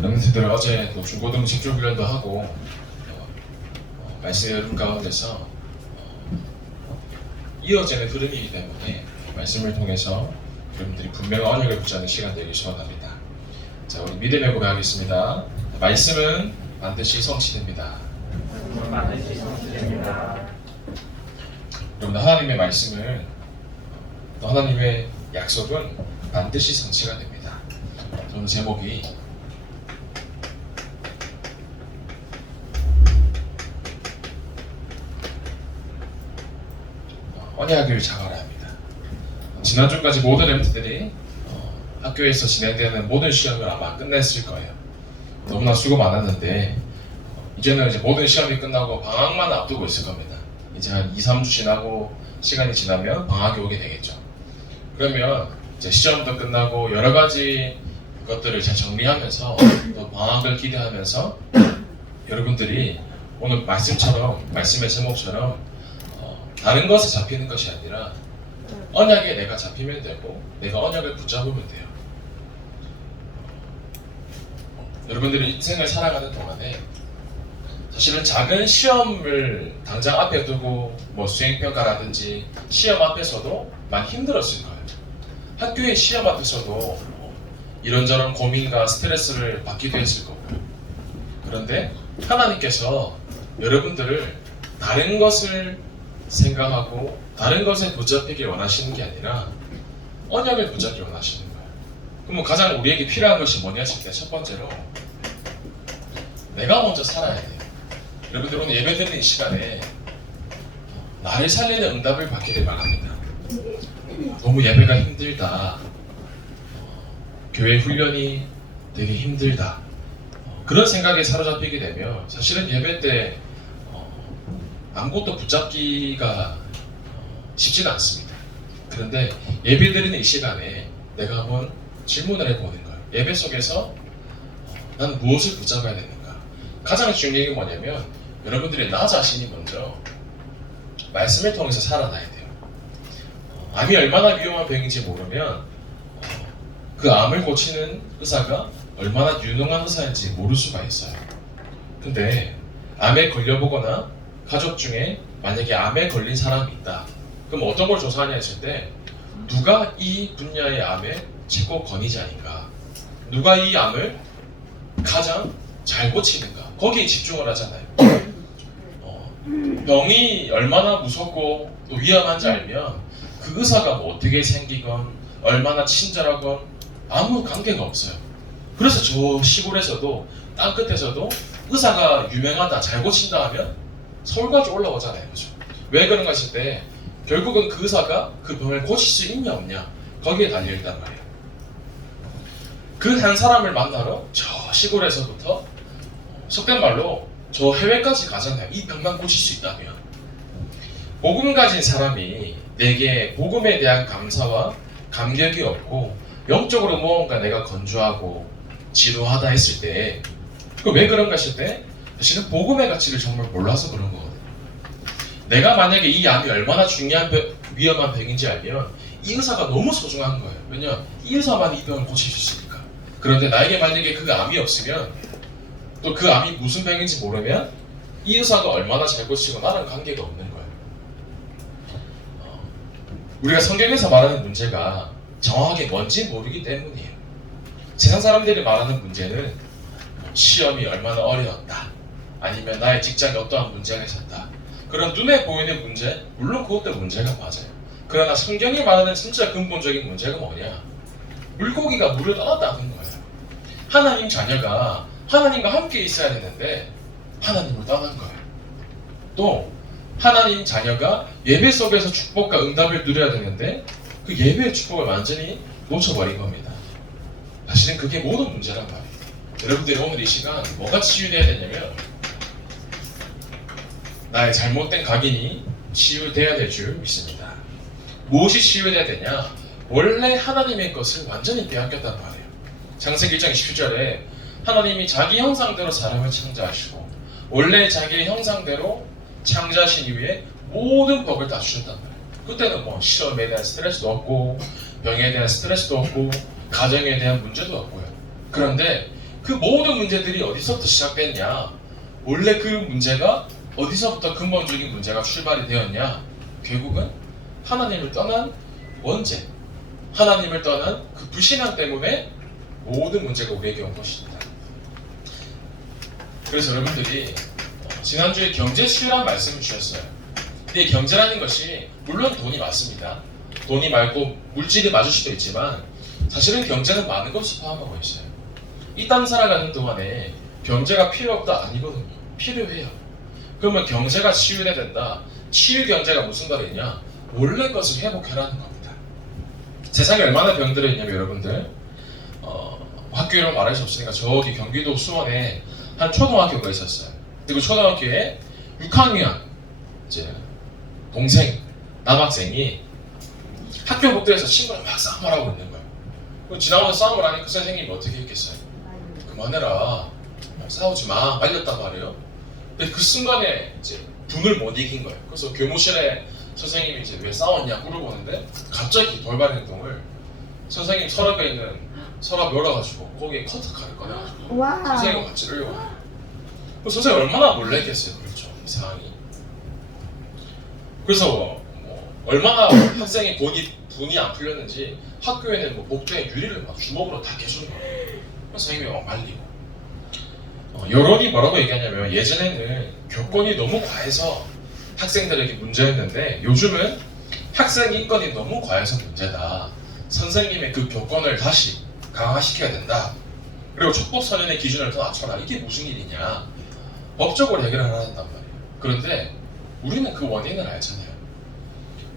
랩런트들 어제 또 중고등 집중 훈련도 하고 말씀 여러분 가운데서 이어지는 흐름이기 때문에 말씀을 통해서 여러분들이 분명한 언약을 붙잡는 시간 되길 소원합니다. 자, 우리 믿음의 고백하겠습니다. 말씀은 반드시 성취됩니다. 여러분, 하나님의 말씀은 또 하나님의 약속은 반드시 성취가 됩니다. 저는 제목이 언약을 잡아라 합니다. 지난주까지 모든 랩런트들이 학교에서 진행되는 모든 시험을 아마 끝냈을 거예요. 너무나 수고 많았는데 이제는 이제 모든 시험이 끝나고 방학만 앞두고 있을 겁니다. 이제 한 2-3주 지나고 시간이 지나면 방학이 오게 되겠죠. 그러면 이제 시험도 끝나고 여러 가지 것들을 잘 정리하면서 또 방학을 기대하면서 여러분들이 오늘 말씀의 제목처럼 다른 것에 잡히는 것이 아니라 언약에 내가 잡히면 되고 내가 언약을 붙잡으면 돼요. 여러분들이 인생을 살아가는 동안에 사실은 작은 시험을 당장 앞에 두고 뭐 수행평가라든지 시험 앞에서도 많이 힘들었을 거예요. 학교의 시험 앞에서도 이런저런 고민과 스트레스를 받기도 했을 거고요. 그런데 하나님께서 여러분들을 다른 것을 생각하고 다른 것에 붙잡히길 원하시는 게 아니라 언약을 붙잡기 원하시는 거예요. 그러면 가장 우리에게 필요한 것이 뭐냐 했을 때 첫 번째로 내가 먼저 살아야 돼요. 여러분들 오늘 예배 드리는 이 시간에 나를 살리는 응답을 받기를 바랍니다. 너무 예배가 힘들다, 교회 훈련이 되게 힘들다, 그런 생각에 사로잡히게 되면 사실은 예배 때 아무것도 붙잡기가 쉽지는 않습니다. 그런데 예배 드리는 이 시간에 내가 한번 질문을 해보는 거예요. 예배 속에서 나는 무엇을 붙잡아야 되는가? 가장 중요한 게 뭐냐면 여러분들이 나 자신이 먼저 말씀을 통해서 살아나야 돼요. 암이 얼마나 위험한 병인지 모르면 그 암을 고치는 의사가 얼마나 유능한 의사인지 모를 수가 있어요. 근데 암에 걸려보거나 가족 중에 만약에 암에 걸린 사람이 있다. 그럼 어떤 걸 조사하냐 했을 때 누가 이 분야의 암의 최고 권위자인가? 누가 이 암을 가장 잘 고치는가? 거기에 집중을 하잖아요. 병이 얼마나 무섭고 또 위험한지 알면 그 의사가 뭐 어떻게 생기건 얼마나 친절하건 아무 관계가 없어요. 그래서 저 시골에서도 땅 끝에서도 의사가 유명하다, 잘 고친다 하면 서울까지 올라오잖아요. 그죠? 왜 그런가 했을 때 결국은 그 의사가 그 병을 고칠 수 있냐 없냐 거기에 달려있단 말이에요. 그 한 사람을 만나러 저 시골에서부터 속된 말로 저 해외까지 가잖아요. 이 병만 고칠 수 있다면. 복음 가진 사람이 내게 복음에 대한 감사와 감격이 없고 영적으로 무언가 내가 건조하고 지루하다 했을 때 그 왜 그런가 했을 때 사실은 복음의 가치를 정말 몰라서 그런 거거든요. 내가 만약에 이 암이 얼마나 중요한 위험한 병인지 알면 이 의사가 너무 소중한 거예요. 왜냐? 이 의사만 이 병을 고칠 수 있으니까. 그런데 나에게 만약에 그 암이 없으면 또 그 암이 무슨 병인지 모르면 이 의사가 얼마나 잘 고치고 나랑 관계가 없는 거예요. 우리가 성경에서 말하는 문제가 정확하게 뭔지 모르기 때문이에요. 세상 사람들이 말하는 문제는 시험이 얼마나 어려웠다, 아니면 나의 직장에 어떠한 문제가 있었다, 그런 눈에 보이는 문제, 물론 그것도 문제가 맞아요. 그러나 성경이 말하는 진짜 근본적인 문제가 뭐냐? 물고기가 물을 떠났다는 거예요. 하나님 자녀가 하나님과 함께 있어야 되는데 하나님을 떠난 거예요. 또 하나님 자녀가 예배 속에서 축복과 응답을 누려야 되는데 그 예배의 축복을 완전히 놓쳐버린 겁니다. 사실은 그게 모든 문제란 말이에요. 여러분들이 오늘 이 시간 뭐가 치유돼야 되냐면 나의 잘못된 각인이 치유돼야 될 줄 믿습니다. 무엇이 치유돼야 되냐? 원래 하나님의 것을 완전히 빼앗겼단 말이에요. 창세기 1장 27절에 하나님이 자기 형상대로 사람을 창조하시고 원래 자기의 형상대로 창조하신 이후에 모든 법을 다 주셨단 말이에요. 그때는 뭐 시험에 대한 스트레스도 없고 병에 대한 스트레스도 없고 가정에 대한 문제도 없고요. 그런데 그 그 모든 문제들이 어디서부터 시작됐냐? 원래 그 문제가 어디서부터 근본적인 문제가 출발이 되었냐? 결국은 하나님을 떠난 원죄, 하나님을 떠난 그 불신앙 때문에 모든 문제가 우리에게 온 것입니다. 그래서 여러분들이 지난주에 경제 치유라는 말씀을 주셨어요. 근데 경제라는 것이 물론 돈이 맞습니다. 돈이 많고 물질이 맞을 수도 있지만 사실은 경제는 많은 것을 포함하고 있어요. 이 땅 살아가는 동안에 경제가 필요 없다 아니거든요. 필요해요. 그러면 경제가 치유해야 된다. 치유 경제가 무슨 말이냐? 원래 것을 회복해라는 겁니다. 세상에 얼마나 병들어 있냐면 여러분들 학교 이름 말할 수 없으니까 저기 경기도 수원에 한 초등학교가 있었어요. 그리고 초등학교에 6학년 이제 동생 남학생이 학교 복도에서 친구랑 막 싸움을 하고 있는 거예요. 지나가면서 싸움을 하니까 그 선생님이 어떻게 했겠어요? 그만해라, 싸우지 마, 말렸단 말이에요. 근데 그 순간에 이제 분을 못 이긴 거예요. 그래서 교무실에 선생님이 이제 왜 싸웠냐 물어보는데 갑자기 돌발 행동을 선생님 서랍에 있는 서랍 열어가지고 거기에 커트칼을 꺼내가지고 선생님과 같이 찌르려고 해요. 선생님 얼마나 놀랬겠어요. 그렇죠, 이 상황이. 그래서 뭐 얼마나 학생이 분이 안 풀렸는지 학교에는 뭐 복도에 유리를 막 주먹으로 다 깨준 거예요. 선생님이 막 말리고. 여론이 뭐라고 얘기하냐면 예전에는 교권이 너무 과해서 학생들에게 문제였는데 요즘은 학생 인권이 너무 과해서 문제다. 선생님의 그 교권을 다시 강화시켜야 된다. 그리고 촉법소년의 기준을 더 낮춰라. 이게 무슨 일이냐? 법적으로 해결을 하라 한단 말이에요. 그런데 우리는 그 원인을 알잖아요.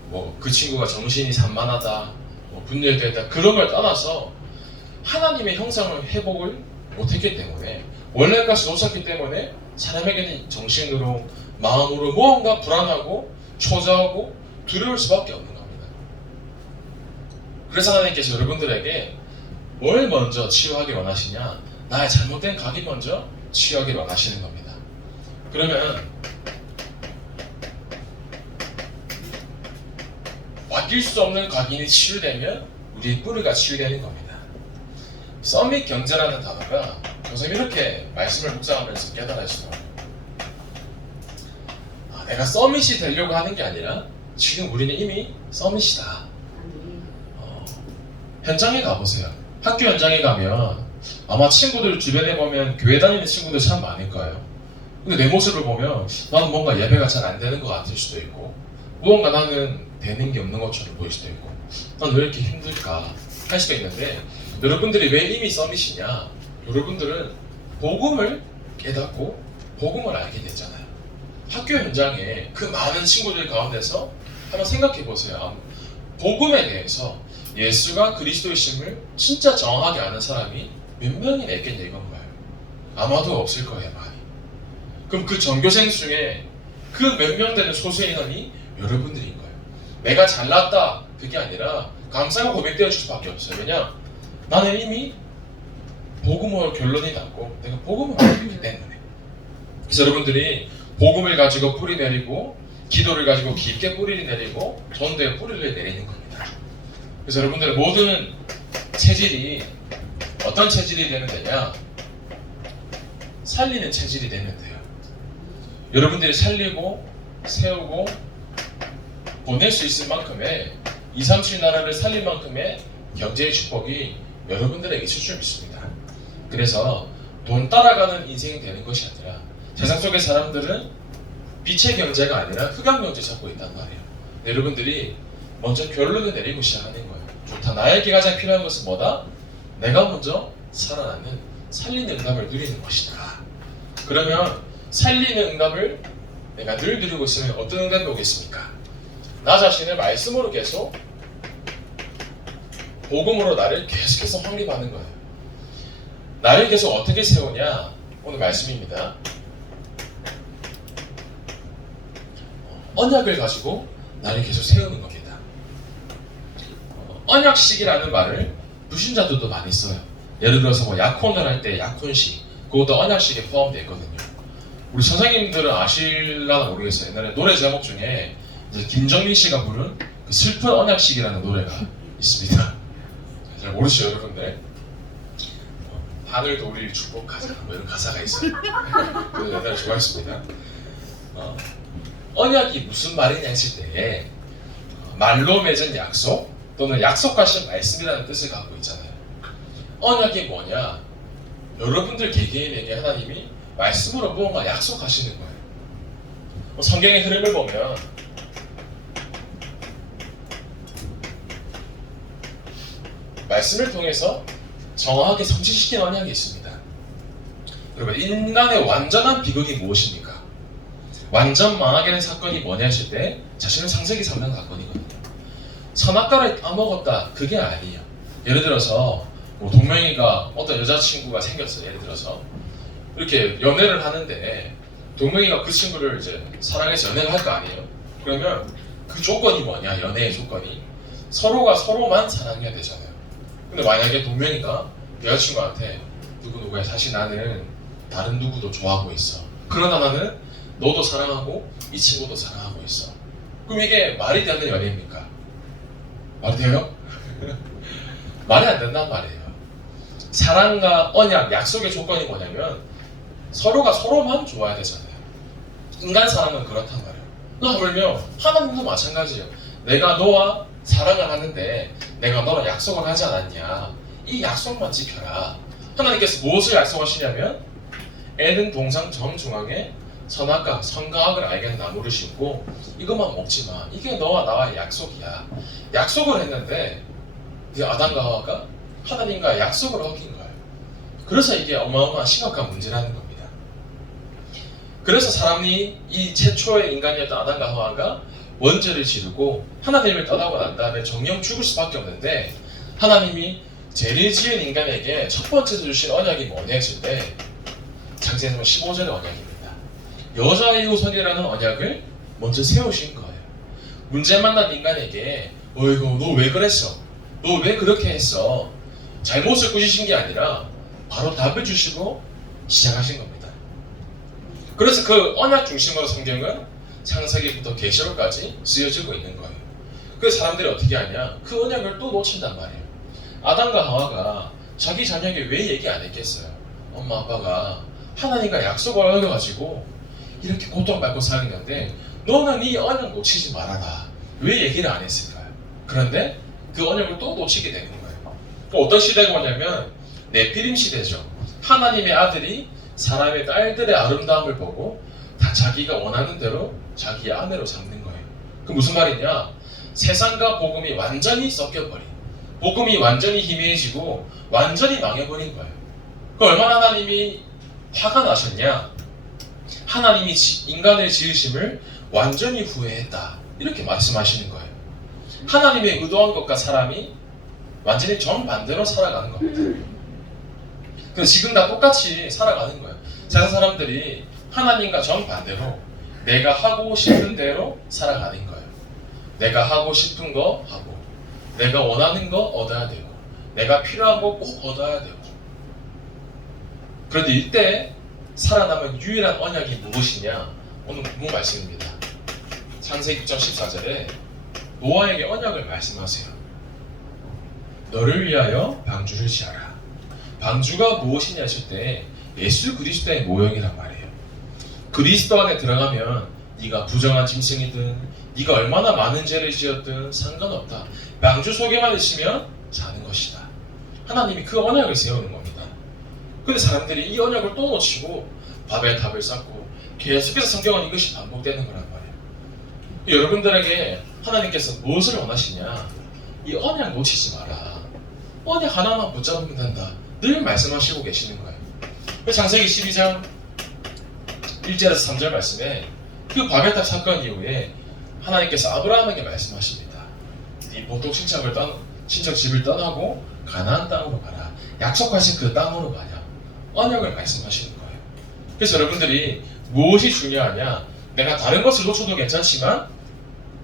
뭐 그 친구가 정신이 산만하다, 뭐 분열되다 그런 걸 떠나서 하나님의 형상을 회복을 못했기 때문에 원래까지 놓쳤기 때문에 사람에게는 정신으로 마음으로 무언가 불안하고 초조하고 두려울 수밖에 없는 겁니다. 그래서 하나님께서 여러분들에게 뭘 먼저 치유하기 원하시냐? 나의 잘못된 각이 먼저 치유하기 원하시는 겁니다. 그러면 바뀔 수 없는 각인이 치유되면 우리의 뿌리가 치유되는 겁니다. 서밋 경제라는 단어가 선생님이 이렇게 말씀을 묵상하면서 깨달으시더라고요. 내가 서밋이 되려고 하는 게 아니라 지금 우리는 이미 서밋이다. 현장에 가보세요. 학교 현장에 가면 아마 친구들 주변에 보면 교회 다니는 친구들 참 많을 거예요. 근데 내 모습을 보면 나는 뭔가 예배가 잘 안 되는 것 같을 수도 있고 무언가 나는 되는 게 없는 것처럼 보일 수도 있고 난 왜 이렇게 힘들까 할 수도 있는데 여러분들이 왜 이미 서밋이냐? 여러분들은 복음을 깨닫고 복음을 알게 됐잖아요. 학교 현장에 그 많은 친구들 가운데서 한번 생각해 보세요. 복음에 대해서 예수가 그리스도이심을 진짜 정확하게 아는 사람이 몇 명이나 있겠냐 이건 거예요. 아마도 없을 거예요, 많이. 그럼 그 전교생 중에 그 몇 명 되는 소수 인원이 여러분들인 거예요. 내가 잘났다 그게 아니라 감사가 고백되어질 수밖에 없어요. 왜냐? 나는 이미 복음으로 결론이 났고 내가 복음을 알기 때문에. 그래서 여러분들이 복음을 가지고 뿌리 내리고 기도를 가지고 깊게 뿌리를 내리고 전도에 뿌리를 내리는 겁니다. 그래서 여러분들의 모든 체질이 어떤 체질이 되면 되냐? 살리는 체질이 되면 돼요. 여러분들이 살리고 세우고 보낼 수 있을 만큼의 2, 3, 7 나라를 살릴 만큼의 경제의 축복이 여러분들에게 있을 줄 믿습니다. 그래서 돈 따라가는 인생이 되는 것이 아니라 세상 속의 사람들은 빛의 경제가 아니라 흑암 경제 찾고 있단 말이에요. 여러분들이 먼저 결론을 내리고 시작하는 거예요. 좋다. 나에게 가장 필요한 것은 뭐다? 내가 먼저 살아나는 살리는 응답을 누리는 것이다. 그러면 살리는 응답을 내가 늘 누리고 있으면 어떤 응답이 오겠습니까? 나 자신을 말씀으로 계속 복음으로 나를 계속해서 확립하는 거예요. 나를 계속 어떻게 세우냐? 오늘 말씀입니다. 언약을 가지고 나를 계속 세우는 겁니다. 언약식이라는 말을 불신자들도 많이 써요. 예를 들어서 뭐 약혼을 할 때 약혼식, 그것도 언약식에 포함되어 있거든요. 우리 선생님들은 아실라나 모르겠어요. 옛날에 노래 제목 중에 이제 김정민 씨가 부른 그 슬픈 언약식이라는 노래가 있습니다. 잘 모르시죠, 여러분들? 하늘도 우리를 축복하자 뭐 이런 가사가 있어요. 그 옛날에 좋아했습니다. 언약이 무슨 말이냐 했을 때 말로 맺은 약속 또는 약속하신 말씀이라는 뜻을 갖고 있잖아요. 언약이 뭐냐? 여러분들 개개인에게 하나님이 말씀으로 무언가 약속하시는 거예요. 성경의 흐름을 보면 말씀을 통해서 정확하게 성취시킨 언약이 있습니다. 여러분, 인간의 완전한 비극이 무엇입니까? 완전 망하게 된 사건이 뭐냐 하실 때 자신은 창세기 3장 사건이거든요. 선악과를 따먹었다, 그게 아니에요. 예를 들어서 뭐 동명이가 어떤 여자친구가 생겼어요. 예를 들어서 이렇게 연애를 하는데 동명이가 그 친구를 이제 사랑해서 연애를 할 거 아니에요. 그러면 그 조건이 뭐냐, 연애의 조건이 서로가 서로만 사랑해야 되잖아요. 근데 만약에 동명이가 여자친구한테 누구누구야, 사실 나는 다른 누구도 좋아하고 있어, 그러나 나는 너도 사랑하고 이 친구도 사랑하고 있어. 그럼 이게 말이 되는 연애입니까? 말이 돼요? 말이 안 된단 말이에요. 사랑과 언약, 약속의 조건이 뭐냐면 서로가 서로만 좋아야 되잖아요. 인간 사랑은 그렇단 말이에요. 하물며 하나님도 마찬가지예요. 내가 너와 사랑을 하는데 내가 너랑 약속을 하지 않았냐, 이 약속만 지켜라. 하나님께서 무엇을 약속하시냐면 에덴 동산 정중앙에 선악과 선과 악을 알게 하는 나무를 심고 이것만 먹지 마. 이게 너와 나와의 약속이야. 약속을 했는데 이 아담과 하와가 하나님과 약속을 어긴 거예요. 그래서 이게 어마어마한 심각한 문제라는 겁니다. 그래서 사람이 이 최초의 인간이었던 아담과 하와가 원죄를 지르고 하나님을 떠나고 난 다음에 정령 죽을 수밖에 없는데 하나님이 죄를 지은 인간에게 첫 번째 주신 언약이 뭐냐 했을 때 창세기 15절의 언약입니다. 여자의 후손이라는 언약을 먼저 세우신 거예요. 문제 만난 인간에게 어이구 너 왜 그랬어? 너 왜 그렇게 했어? 잘못을 꾸짖으신 게 아니라 바로 답을 주시고 시작하신 겁니다. 그래서 그 언약 중심으로 성경은 창세기부터 계시록까지 쓰여지고 있는 거예요. 그래서 사람들이 어떻게 하냐? 그 언약을 또 놓친단 말이에요. 아담과 하와가 자기 자녀에게 왜 얘기 안 했겠어요? 엄마 아빠가 하나님과 약속을 어겨가지고 이렇게 고통받고 사는 건데 너는 이 언약 놓치지 말아라. 왜 얘기를 안 했을까요? 그런데 그 언약을 또 놓치게 되는 거예요. 어떤 시대가 오냐면 네피림 시대죠. 하나님의 아들이 사람의 딸들의 아름다움을 보고 다 자기가 원하는 대로 자기의 아내로 삼는 거예요. 그 무슨 말이냐? 세상과 복음이 완전히 섞여버린, 복음이 완전히 희미해지고 완전히 망해버린 거예요. 그 얼마나 하나님이 화가 나셨냐? 하나님이 인간을 지으심을 완전히 후회했다, 이렇게 말씀하시는 거예요. 하나님의 의도한 것과 사람이 완전히 정반대로 살아가는 겁니다. 그래서 지금 다 똑같이 살아가는 거예요. 세상 사람들이 하나님과 정반대로 내가 하고 싶은 대로 살아가는 거예요. 내가 하고 싶은 거 하고 내가 원하는 거 얻어야 되고 내가 필요한 거 꼭 얻어야 되고. 그런데 이때 살아남은 유일한 언약이 무엇이냐? 오늘 본문 말씀입니다. 창세기 6장 14절에 노아에게 언약을 말씀하세요. 너를 위하여 방주를 지어라. 방주가 무엇이냐 하실 때 예수 그리스도의 모형이란 말이에요. 그리스도 안에 들어가면 네가 부정한 짐승이든 네가 얼마나 많은 죄를 지었든 상관없다. 방주 속에만 있으면 사는 것이다. 하나님이 그 언약을 세우는 겁니다. 근데 사람들이 이 언약을 또 놓치고 밥에 답을 쌓고 계속해서 성경은 이것이 반복되는 거란 말이에요. 여러분들에게 하나님께서 무엇을 원하시냐? 이 언약 놓치지 마라. 언약 하나만 붙잡으면 된다. 늘 말씀하시고 계시는 거예요. 창세기 12장 1절에서 3절 말씀에 그 바벨탑 사건 이후에 하나님께서 아브라함에게 말씀하십니다. 네 보통 친척 집을 떠나고 가나안 땅으로 가라. 약속하신 그 땅으로 가냐. 언약을 말씀하시는 거예요. 그래서 여러분들이 무엇이 중요하냐? 내가 다른 것을 놓쳐도 괜찮지만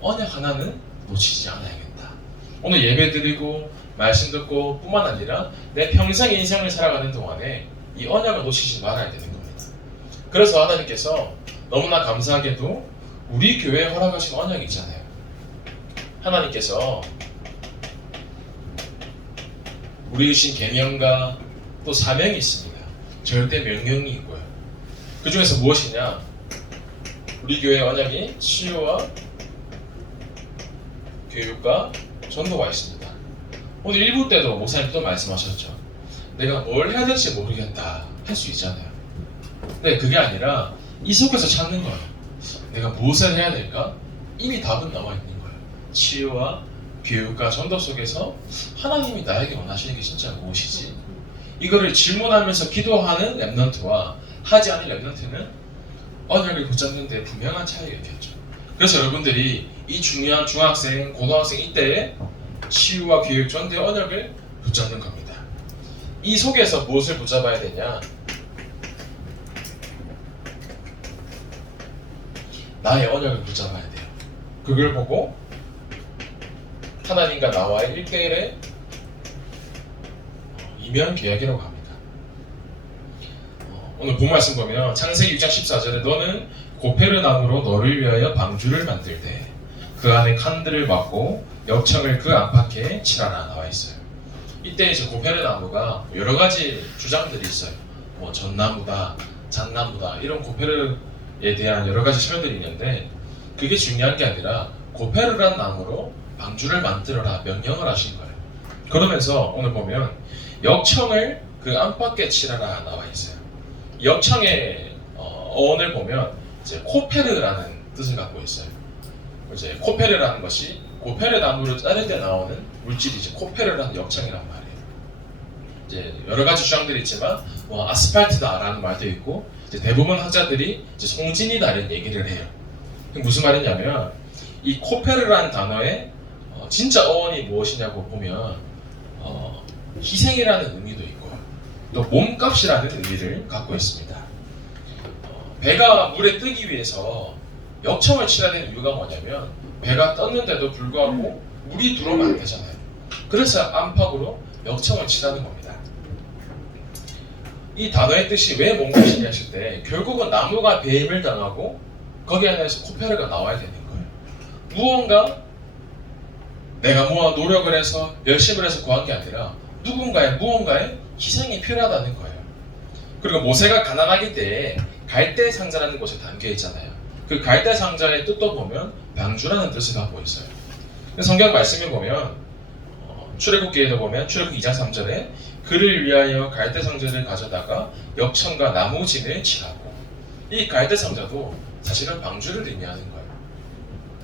언약 하나는 놓치지 않아야겠다. 오늘 예배 드리고 말씀 듣고 뿐만 아니라 내 평생 인생을 살아가는 동안에 이 언약을 놓치지 말아야 되는 겁니다. 그래서 하나님께서 너무나 감사하게도 우리 교회에 허락하신 언약이 있잖아요. 하나님께서 우리 주신 계명과 또 사명이 있습니다. 절대 명령이 있고요. 그 중에서 무엇이냐? 우리 교회 언약이 치유와 교육과 전도가 있습니다. 오늘 1부 때도 목사님 또 말씀하셨죠. 내가 뭘 해야 될지 모르겠다 할 수 있잖아요. 근데 그게 아니라 이 속에서 찾는 거예요. 내가 무엇을 해야 될까? 이미 답은 나와 있는 거예요. 치유와 교육과 전도 속에서 하나님이 나에게 원하시는 게 진짜 무엇이지? 이거를 질문하면서 기도하는 랩넌트와 하지 않은 랩넌트는 언약을 붙잡는 데 분명한 차이가 있겠죠. 그래서 여러분들이 이 중요한 중학생, 고등학생 이때에 치유와 교육, 전도의 언약을 붙잡는 겁니다. 이 속에서 무엇을 붙잡아야 되냐? 나의 언약을 붙잡아야 돼요. 그걸 보고 하나님과 나와의 1대1의 이면 계약이라고 합니다. 오늘 본 말씀 보면 창세기 6장 14절에 너는 고페르나무로 너를 위하여 방주를 만들되 그 안에 칸들을 막고 역청을 그 안팎에 칠하라 나와 있어요. 이때 이제 고페르나무가 여러 가지 주장들이 있어요. 뭐 전나무다, 잣나무다 이런 고페르에 대한 여러 가지 설들이 있는데 그게 중요한 게 아니라 고페르란 나무로 방주를 만들어라 명령을 하신 거예요. 그러면서 오늘 보면 역청을 그 안팎에 칠하라 나와 있어요. 역청의 어원을 보면 이제 코페르라는 뜻을 갖고 있어요. 이제 코페르라는 것이 고페르 나무를 자를 때 나오는 물질이 이제 코페르라는 역청이란 말이에요. 이제 여러 가지 주장들이 있지만 뭐 아스팔트다라는 말도 있고 이제 대부분 학자들이 이제 송진이다 이런 얘기를 해요. 무슨 말이냐면 이 코페르라는 단어의 진짜 어원이 무엇이냐고 보면 희생이라는 의미도 있고 또 몸값이라는 의미를 갖고 있습니다. 배가 물에 뜨기 위해서 역청을 칠해야 되는 이유가 뭐냐면 배가 떴는데도 불구하고 물이 들어오면 안 되잖아요. 그래서 안팎으로 역청을 칠하는 겁니다. 이 단어의 뜻이 왜 몸값이냐 하실 때 결국은 나무가 배임을 당하고 거기 안에서 코페르가 나와야 되는 거예요. 무언가 내가 노력을 해서 열심을 해서 구한 게 아니라 무언가의 희생이 필요하다는 거예요. 그리고 모세가 가나안 때 갈대 상자라는 곳에 담겨 있잖아요. 그 갈대 상자의 뜻도 보면 방주라는 뜻을 갖고 있어요. 성경 말씀에 보면 출애굽기에도 보면 출애굽기 2장 3절에 그를 위하여 갈대 상자를 가져다가 역청과 나무진을 칠하고 이 갈대 상자도 사실은 방주를 의미하는 거예요.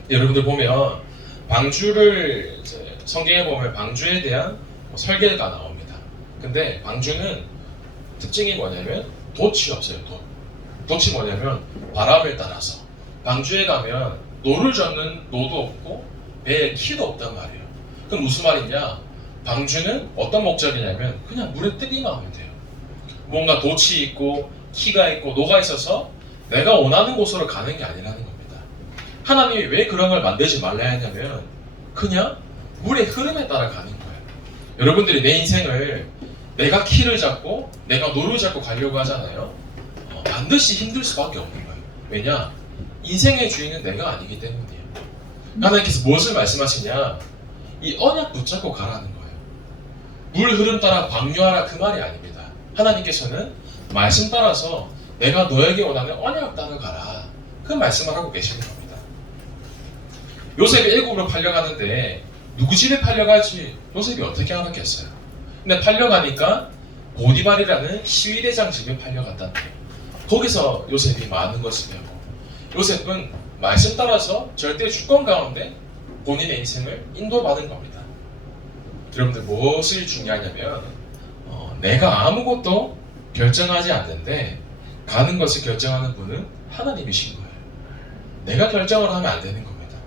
여러분들 보면 방주를 성경에 보면 방주에 대한 설계가 나옵니다. 근데 방주는 특징이 뭐냐면 돛이 없어요. 돛이 뭐냐면 바람을 따라서 방주에 가면 노를 젓는 노도 없고 배에 키도 없단 말이에요. 그럼 무슨 말이냐? 방주는 어떤 목적이냐면 그냥 물에 뜨기만 하면 돼요. 뭔가 돛이 있고 키가 있고 노가 있어서 내가 원하는 곳으로 가는 게 아니라는 겁니다. 하나님이 왜 그런 걸 만들지 말라 했냐면 그냥 물의 흐름에 따라 가는 거예요. 여러분들이 내 인생을 내가 키를 잡고 내가 노를 잡고 가려고 하잖아요. 반드시 힘들 수밖에 없는 거예요. 왜냐? 인생의 주인은 내가 아니기 때문이에요. 하나님께서 무엇을 말씀하시냐? 이 언약 붙잡고 가라는 거예요. 물 흐름 따라 방류하라 그 말이 아닙니다. 하나님께서는 말씀 따라서 내가 너에게 원하는 언약 따라 가라 그 말씀을 하고 계시는 겁니다. 요셉이 애굽으로 팔려가는데 누구 집에 팔려가지 요셉이 어떻게 알았겠어요? 근데 팔려가니까 보디발이라는 시위대장 집에 팔려갔다는데 거기서 요셉이 많은 것을 배우고 요셉은 말씀 따라서 절대 주권 가운데 본인의 인생을 인도받은 겁니다. 여러분들 무엇이 중요하냐면 내가 아무것도 결정하지 않는데 가는 것을 결정하는 분은 하나님이신 거예요. 내가 결정을 하면 안 되는 겁니다.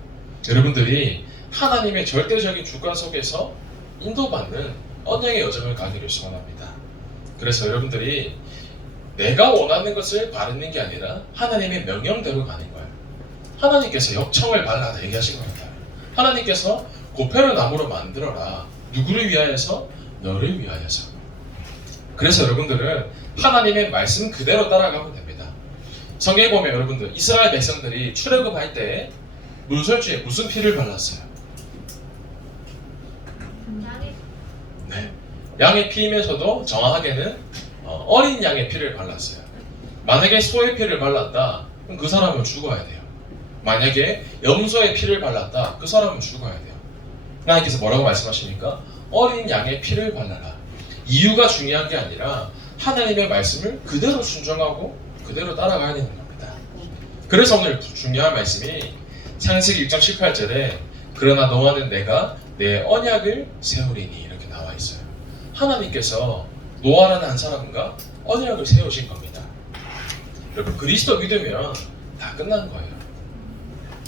여러분들이 하나님의 절대적인 주권 속에서 인도받는 언약의 여정을 가기를 소원합니다. 그래서 여러분들이 내가 원하는 것을 바르는 게 아니라 하나님의 명령대로 가는 거예요. 하나님께서 역청을 발라라 얘기하신 겁니다. 하나님께서 고페르 나무로 만들어라. 누구를 위하여서? 너를 위하여서. 그래서 여러분들은 하나님의 말씀 그대로 따라가면 됩니다. 성경에 보면 여러분들 이스라엘 백성들이 출애굽할 때 문설주에 무슨 피를 발랐어요? 네, 양의 피이면서도 정확하게는 어린 양의 피를 발랐어요. 만약에 소의 피를 발랐다, 그럼 그 사람은 죽어야 돼요. 만약에 염소의 피를 발랐다, 그 사람은 죽어야 돼요. 하나님께서 뭐라고 말씀하십니까? 어린 양의 피를 발라라. 이유가 중요한 게 아니라 하나님의 말씀을 그대로 순종하고 그대로 따라가야 되는 겁니다. 그래서 오늘 중요한 말씀이 창세기 6장 18절에 그러나 너와는 내가 내 언약을 세우리니 이렇게 나와 있어요. 하나님께서 노아라는 한 사람과 언약을 세우신 겁니다. 여러분, 그리스도 믿으면 다 끝난 거예요.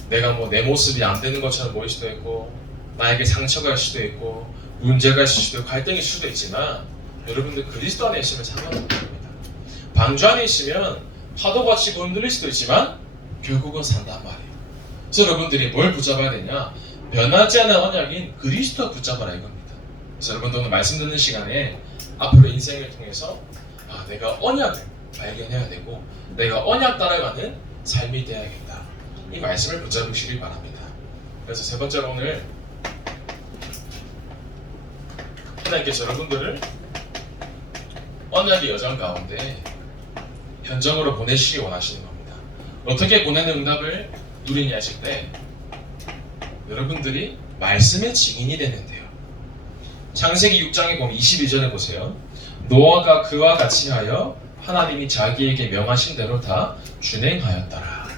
내가 뭐 내 모습이 안 되는 것처럼 보일 수도 있고, 나에게 상처가 있을 수도 있고, 문제가 있을 수도 있고, 갈등이 있을 수도 있지만, 여러분들 그리스도 안에 있으면 상관없는 겁니다. 방주 안에 있으면 파도가 치고 흔들릴 수도 있지만 결국은 산단 말이에요. 그래서 여러분들이 뭘 붙잡아야 되냐? 변하지 않은 언약인 그리스도 붙잡아라 이겁니다. 그래서 여러분들 오늘 말씀 듣는 시간에 앞으로 인생을 통해서 내가 언약을 발견해야 되고 내가 언약 따라가는 삶이 되어야겠다. 이 말씀을 붙잡으시길 바랍니다. 그래서 세 번째로 오늘 하나님께서 여러분들을 언약의 여정 가운데 현장으로 보내시기 원하시는 겁니다. 어떻게 보내는 응답을 누리냐 하실 때 여러분들이 말씀의 증인이 되는데요. 창세기 6장에 보면 22절에 보세요. 노아가 그와 같이 하여 하나님이 자기에게 명하신 대로 다 준행하였더라.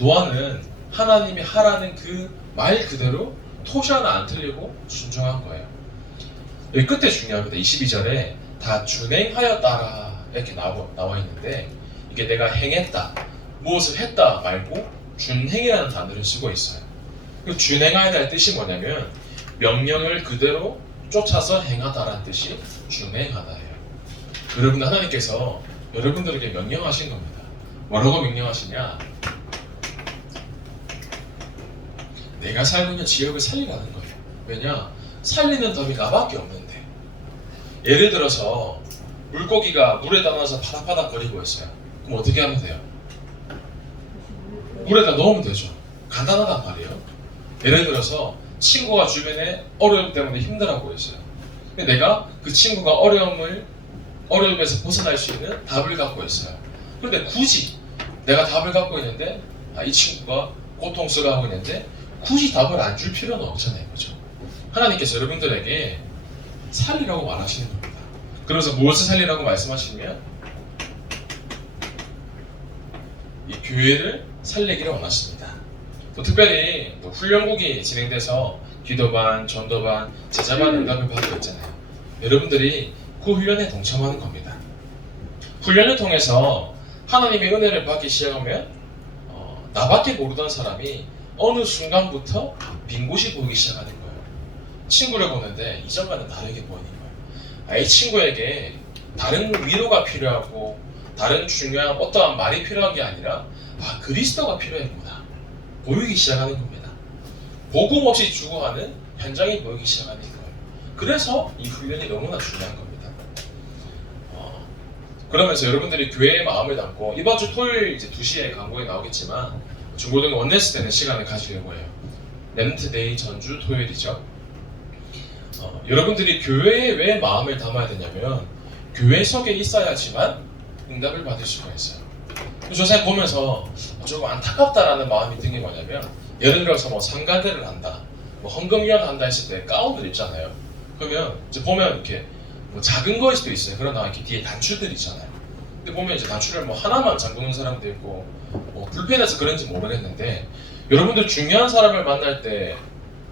노아는 하나님이 하라는 그 말 그대로 토시 하나 안 틀리고 순종한 거예요. 여기 끝에 중요합니다. 22절에 다 준행하였다라 이렇게 나와 있는데 이게 내가 행했다, 무엇을 했다 말고 준행이라는 단어를 쓰고 있어요. 그 준행하다의 뜻이 뭐냐면 명령을 그대로 쫓아서 행하다라는 뜻이 준행하다예요. 여러분, 하나님께서 여러분들에게 명령하신 겁니다. 뭐라고 명령하시냐? 내가 살고 있는 지역을 살리라는 거예요. 왜냐? 살리는 법이 나밖에 없는데. 예를 들어서 물고기가 물에 담아서 파닥파닥 거리고 있어요. 그럼 어떻게 하면 돼요? 물에다 넣으면 되죠. 간단하단 말이에요. 예를 들어서 친구가 주변에 어려움 때문에 힘들어하고 있어요. 내가 그 친구가 어려움에서 벗어날 수 있는 답을 갖고 있어요. 그런데 굳이 내가 답을 갖고 있는데 이 친구가 고통스러워하고 있는데 굳이 답을 안 줄 필요는 없잖아요. 그죠? 하나님께서 여러분들에게 살리라고 말하시는 겁니다. 그래서 무엇을 살리라고 말씀하시면 이 교회를 살리기를 원하십니다. 또 특별히 또 훈련국이 진행돼서 기도반, 전도반, 제자반 응답을 받고 있잖아요. 여러분들이 그 훈련에 동참하는 겁니다. 훈련을 통해서 하나님의 은혜를 받기 시작하면 나밖에 모르던 사람이 어느 순간부터 빈 곳이 보이기 시작하는 거예요. 친구를 보는데 이전과는 다르게 보이는 거예요. 이 친구에게 다른 위로가 필요하고 다른 중요한 어떠한 말이 필요한 게 아니라 그리스도가 필요했구나 보이기 시작하는 겁니다. 복음 없이 죽어가는 현장이 보이기 시작하는 거예요. 그래서 이 훈련이 너무나 중요한 겁니다. 그러면서 여러분들이 교회의 마음을 담고 이번 주 토요일 이제 2시에 강고에 나오겠지만 중고등부 원네스 되는 시간을 가지려고 해요. 렌트데이 전주 토요일이죠. 여러분들이 교회에 왜 마음을 담아야 되냐면 교회 속에 있어야지만 응답을 받을 수가 있어요. 조사에 보면서 조금 안타깝다라는 마음이 든 게 뭐냐면 예를 들어서 뭐 상가대를 한다, 뭐 헌금위원 한다 했을 때 가운들 입잖아요. 그러면 이제 보면 이렇게 뭐 작은 거일 수도 있어요. 그러나 이렇게 뒤에 단추들 있잖아요. 근데 보면 이제 단추를 뭐 하나만 잠그는 사람도 있고 뭐 불편해서 그런지 모르겠는데 여러분들 중요한 사람을 만날 때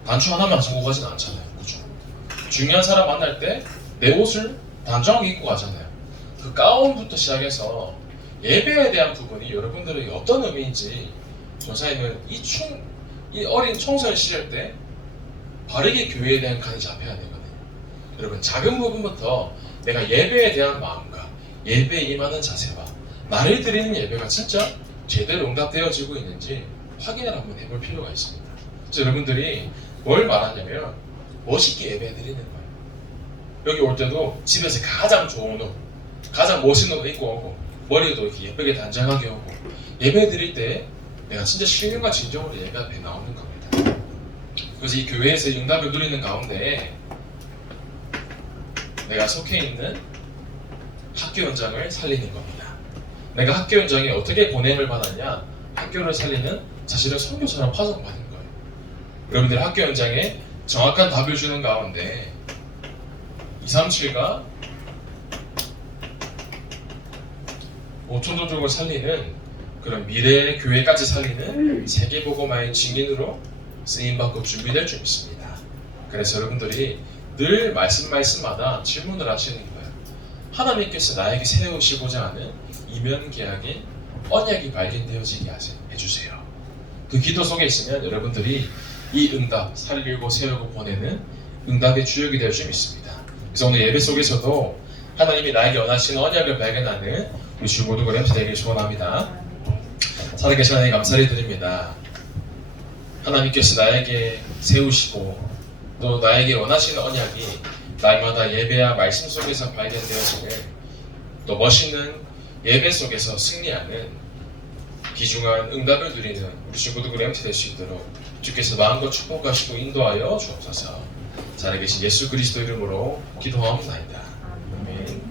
단추 하나만 잠그고 가진 않잖아요. 그죠? 중요한 사람 만날 때 내 옷을 단정하게 입고 가잖아요. 그 가운부터 시작해서 예배에 대한 부분이 여러분들에게 어떤 의미인지 전사님은 이 어린 청소년 시절 때 바르게 교회에 대한 간이 잡혀야 되거든요. 여러분, 작은 부분부터 내가 예배에 대한 마음과 예배에 임하는 자세와 나를 드리는 예배가 진짜 제대로 응답되어지고 있는지 확인을 한번 해볼 필요가 있습니다. 그래서 여러분들이 뭘 말하냐면 멋있게 예배 드리는 거예요. 여기 올 때도 집에서 가장 좋은 옷, 가장 멋있는 옷 입고 오고 머리도 이렇게 예쁘게 단장하게 오고 예배 드릴 때 내가 진짜 신령과 진정으로 예배 앞에 나오는 겁니다. 그래서 이 교회에서 응답을 누리는 가운데 내가 속해 있는 학교 현장을 살리는 겁니다. 내가 학교 현장에 어떻게 보냄을 받았냐? 학교를 살리는 사실은 선교사랑 파송받은 거예요. 여러분들 학교 현장에 정확한 답을 주는 가운데 237과 5천 종족을 살리는 그런 미래의 교회까지 살리는 세계복음화의 증인으로 쓰임받고 준비될 줄 믿습니다. 그래서 여러분들이 늘 말씀마다 질문을 하시는 거예요. 하나님께서 나에게 세우시고자 하는 이면 계약의 언약이 발견되어지게 해주세요. 그 기도 속에 있으면 여러분들이 이 응답, 살리고 세우고 보내는 응답의 주역이 될 줄 믿습니다. 그래서 오늘 예배 속에서도 하나님이 나에게 원하시는 언약을 발견하는 우리 주 모두가 렘스 되길 소원합니다. 살아계신 하나님 감사를 드립니다. 하나님께서 나에게 세우시고 또 나에게 원하시는 언약이 날마다 예배와 말씀 속에서 발견되어지는 또 멋있는 예배 속에서 승리하는 귀중한 응답을 누리는 우리 주 모두가 렘스 될 수 있도록 주께서 마음껏 축복하시고 인도하여 주옵소서. 살아계신 예수 그리스도 이름으로 기도하옵나이다. 아멘.